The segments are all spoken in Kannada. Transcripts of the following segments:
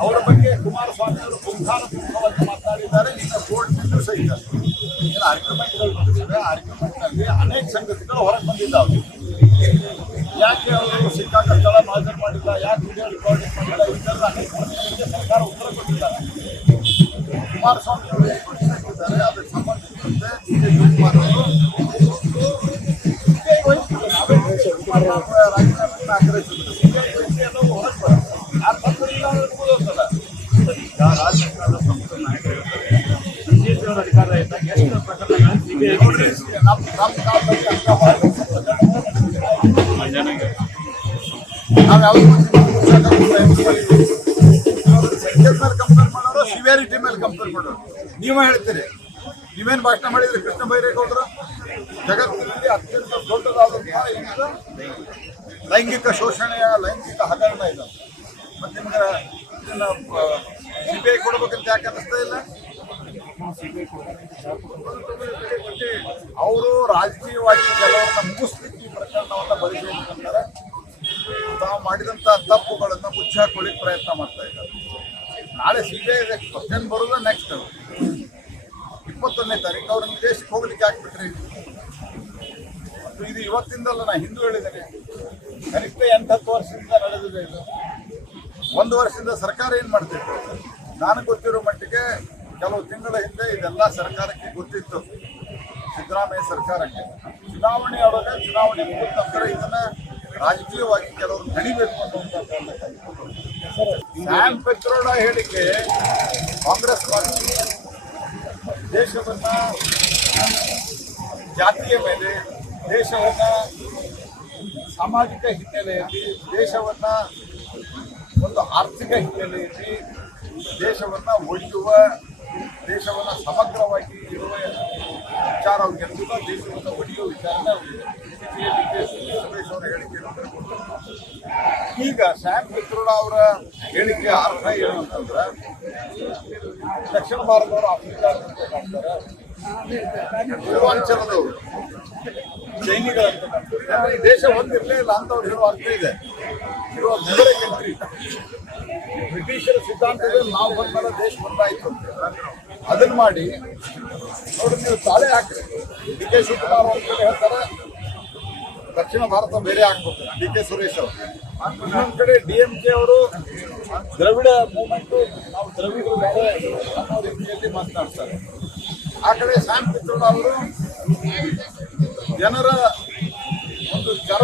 ಅವರ ಬಗ್ಗೆ ಕುಮಾರಸ್ವಾಮಿ ಅವರು ಪುಂಖಾನುಪುಂಖವಾಗಿ ಮಾತನಾಡಿದ್ದಾರೆ ಈಗ ಕೋರ್ಟ್ನಿಂದ ಸಹಿತ ಆರ್ಗ್ಯುಮೆಂಟ್ಗಳು ಬಂದಿದ್ದಾವೆ ಆರ್ಗ್ಯುಮೆಂಟ್ನಲ್ಲಿ ಅನೇಕ ಸಂಗತಿಗಳು ಹೊರಗೆ ಬಂದಿದ್ದಾವೆ. ಯಾಕೆ ಅವರು ಸಿಕ್ಕಾಕತ್ತಳ ಮಾಜರ್ ಮಾಡಿಲ್ಲ? ಯಾಕೆ ವಿಡಿಯೋ ರೆಕಾರ್ಡಿಂಗ್ ಮಾಡಿಲ್ಲ? ಇದೆಲ್ಲ ಅನೇಕ ಪ್ರಶ್ನೆಗಳಿಗೆ ಸರ್ಕಾರ ಉತ್ತರ ಕೊಟ್ಟಿದ್ದಾರೆ. ಕುಮಾರಸ್ವಾಮಿ ಅವರು ಏನು ಪ್ರಶ್ನೆ ಕೊಟ್ಟಿದ್ದಾರೆ? ಅದಕ್ಕೆ ಸಂಬಂಧಿಸಿದಂತೆ ನಾವು ಯಾವ್ದು ಕಂಪೇರ್ ಮಾಡೋರು ಸಿವಿಯಾರಿಟಿ ಮೇಲೆ ಕಂಪೇರ್ ಮಾಡೋರು ನೀವೇ ಹೇಳ್ತೀರಿ ನೀವೇನು ಭಾಷಣ ಮಾಡಿದ್ರಿ ಕೃಷ್ಣ ಬೈರೇಗೌಡರು ಜಗತ್ತಿನಲ್ಲಿ ಅತ್ಯಂತ ದೊಡ್ಡದಾದಂತಹ ಲೈಂಗಿಕ ಶೋಷಣೆಯ ಲೈಂಗಿಕ ಹಗರಣ ಇದು. ಮತ್ತೆ ನಿಮ್ಗೆ ಇದನ್ನ ಸಿಬಿಐ ಕೊಡ್ಬೇಕಂತ ಯಾಕೆ ಅನ್ನಿಸ್ತಾ ಇಲ್ಲ? ಅವರು ರಾಜಕೀಯವಾಗಿ ಕೆಲವರನ್ನ ಮುಗಿಸ್ಲಿಕ್ಕೆ ಈ ಪ್ರಕರಣವನ್ನ ಬಲಿಸಬೇಕಂತಾರೆ ತಾವು ಮಾಡಿದಂತ ತಪ್ಪುಗಳನ್ನ ಮುಚ್ಚಾಕೊಳ್ಳಿಕ್ ಪ್ರಯತ್ನ ಮಾಡ್ತಾ ಇದ್ದಾರೆ. ನಾಳೆ ಸಿಬಿಐ ಕ್ವಶನ್ ಬರೋದು ನೆಕ್ಸ್ಟ್ ಇಪ್ಪತ್ತೊಂದನೇ ತಾರೀಕು ಅವ್ರನ್ನ ವಿದೇಶಕ್ಕೆ ಹೋಗ್ಲಿಕ್ಕೆ ಹಾಕ್ಬಿಟ್ರಿ ಇದು ಇವತ್ತಿಂದಲ್ಲ ನಾ ಹಿಂದೂ ಹೇಳಿದ್ದೇನೆ. ಕನಿಷ್ಠ ಎಂಟತ್ತು ವರ್ಷದಿಂದ ನಡೆದಿದೆ ಇದು. ಒಂದು ವರ್ಷದಿಂದ ಸರ್ಕಾರ ಏನು ಮಾಡ್ತಿತ್ತು? ನಾನು ಗೊತ್ತಿರೋ ಮಟ್ಟಿಗೆ ಕೆಲವು ತಿಂಗಳ ಹಿಂದೆ ಇದೆಲ್ಲ ಸರ್ಕಾರಕ್ಕೆ ಗೊತ್ತಿತ್ತು. ಸಿದ್ದರಾಮಯ್ಯ ಸರ್ಕಾರಕ್ಕೆ. ಚುನಾವಣೆ ಒಳಗ ಚುನಾವಣೆ ಮುಗಿದ ನಂತರ ಇದನ್ನ ರಾಜಕೀಯವಾಗಿ ಕೆಲವರು ನಡಿಬೇಕು ಅನ್ನುವಂಥ ಕಾರಣಕ್ಕಾಗಿ ಹೇಳಿಕೆ, ಕಾಂಗ್ರೆಸ್ ಪಾರ್ಟಿ ದೇಶವನ್ನ ಜಾತಿಯ ಮೇಲೆ, ದೇಶವನ್ನ ಸಾಮಾಜಿಕ ಹಿನ್ನೆಲೆಯಲ್ಲಿ ದೇಶವನ್ನ ಒಂದು ಆರ್ಥಿಕ ಹಿನ್ನೆಲೆಯಲ್ಲಿ ದೇಶವನ್ನ ಒಯ್ಯುವ, ದೇಶವನ್ನ ಸಮಗ್ರವಾಗಿ ಇರುವ ವಿಚಾರವಾಗಿರ್ತಿಲ್ಲ ದೇಶವನ್ನು ಒಡೆಯುವ ವಿಚಾರನ ಸುರೇಶ್ ಅವರ ಹೇಳಿಕೆಯನ್ನು ಈಗ ಸ್ಯಾಮ್ ಪಿತ್ರೋಡ ಅವರ ಹೇಳಿಕೆ ಅರ್ಥ ಏನು ಅಂತಂದ್ರೆ, ದಕ್ಷಿಣ ಭಾರತದವರು ಆಫ್ರಿಕಾ ಪೂರ್ವಾಂಚಲದವರು ಚೈನಿಗಳಂತ ಕಾಣ್ತಾರೆ. ಈ ದೇಶ ಒಂದಿರಲೇ ಇಲ್ಲ ಅಂತ ಅವ್ರು ಹೇಳುವ ಅರ್ಥ ಇದೆ. ಇರುವ ಮೊದಲೇ ಕಂಟ್ರಿ ಬ್ರಿಟಿಷರ ಸಿದ್ಧಾಂತದಲ್ಲಿ ನಾವು ಬಂದ್ಮೇಲೆ ದೇಶ ಬಂದಾಯಿತು ಅದನ್ನ ಮಾಡಿ, ನೋಡಿ, ನೀವು ತಾಳೆ ಹಾಕ್ರಿ. ಡಿ ಕೆ ಶಿವಕುಮಾರ್ ಕಡೆ ಹೇಳ್ತಾರೆ, ದಕ್ಷಿಣ ಭಾರತ ಬೇರೆ ಹಾಕ್ಬೇಕು ಡಿ ಕೆ ಸುರೇಶ್ ಅವರು. ಇನ್ನೊಂದ್ ಕಡೆ ಡಿ ಎಂ ಕೆ ಅವರು, ದ್ರವಿಡ ಮೂವ್ಮೆಂಟ್ ನಾವು ದ್ರವಿಡರು ಬೇರೆ ಅನ್ನೋ ರೀತಿಯಲ್ಲಿ ಮಾತನಾಡ್ತಾರೆ. ಆ ಕಡೆ ಸ್ಯಾಮ್ ಅವರು ಜನರ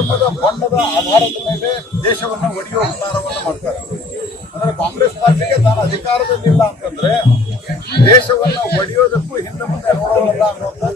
ಚರ್ಮದ ಬಣ್ಣದ ಆಧಾರದ ಮೇಲೆ ದೇಶವನ್ನು ಒಡೆಯುವ ವಿಚಾರವನ್ನು ಮಾಡ್ತಾರೆ. ಅಂದ್ರೆ ಕಾಂಗ್ರೆಸ್ ಪಾರ್ಟಿಗೆ ತಾನು ಅಧಿಕಾರದಲ್ಲಿಲ್ಲ ಅಂತಂದ್ರೆ ದೇಶವನ್ನು ಒಡೆಯೋದಕ್ಕೂ ಹಿಂದೆ ಮುಂದೆ ಈ ಘಟನೆಗಳಿಂದ